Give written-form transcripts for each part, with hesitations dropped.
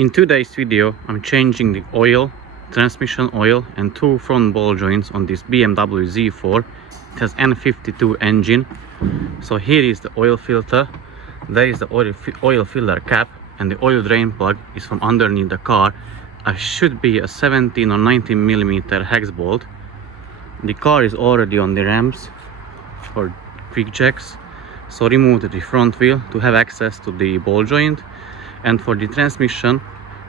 In today's video, I'm changing the oil, transmission oil and two front ball joints on this BMW Z4. It has N52 engine. So here is the oil filter, there is the oil filler cap, and the oil drain plug is from underneath the car. It should be a 17 or 19 millimeter hex bolt. The car is already on the ramps for quick checks, so remove the front wheel to have access to the ball joint. And for the transmission,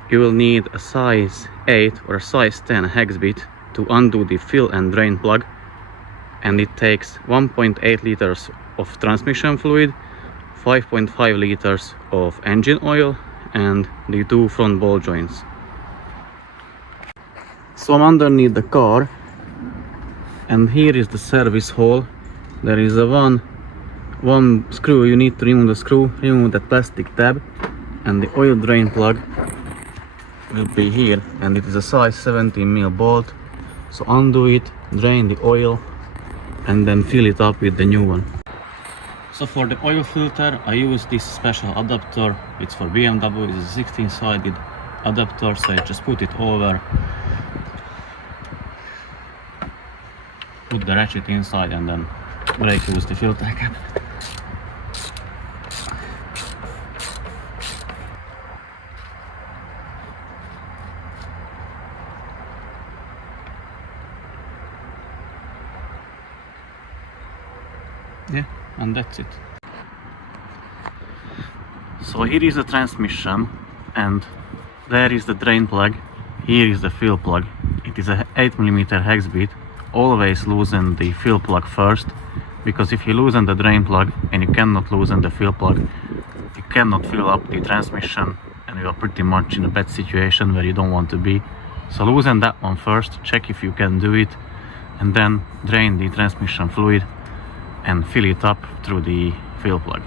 you will need a size 8 or a size 10 hex bit to undo the fill and drain plug, and it takes 1.8 liters of transmission fluid, 5.5 liters of engine oil, and the two front ball joints. So I'm underneath the car, and here is the service hole. There is a one screw. You need to remove the screw, remove that plastic tab, and the oil drain plug will be here, and it is a size 17mm bolt. So undo it, drain the oil, and then fill it up with the new one. So for the oil filter, I use this special adapter. It's for BMW. It's a 16-sided adapter, so I just put it over, put the ratchet inside, and then break loose the filter cap. Yeah, and that's it. So here is the transmission, and there is the drain plug. Here is the fill plug. It is a 8mm hex bit. Always loosen the fill plug first, because if you loosen the drain plug and you cannot loosen the fill plug, you cannot fill up the transmission, and you are pretty much in a bad situation where you don't want to be. So loosen that one first, check if you can do it, and then drain the transmission fluid and fill it up through the fill plug.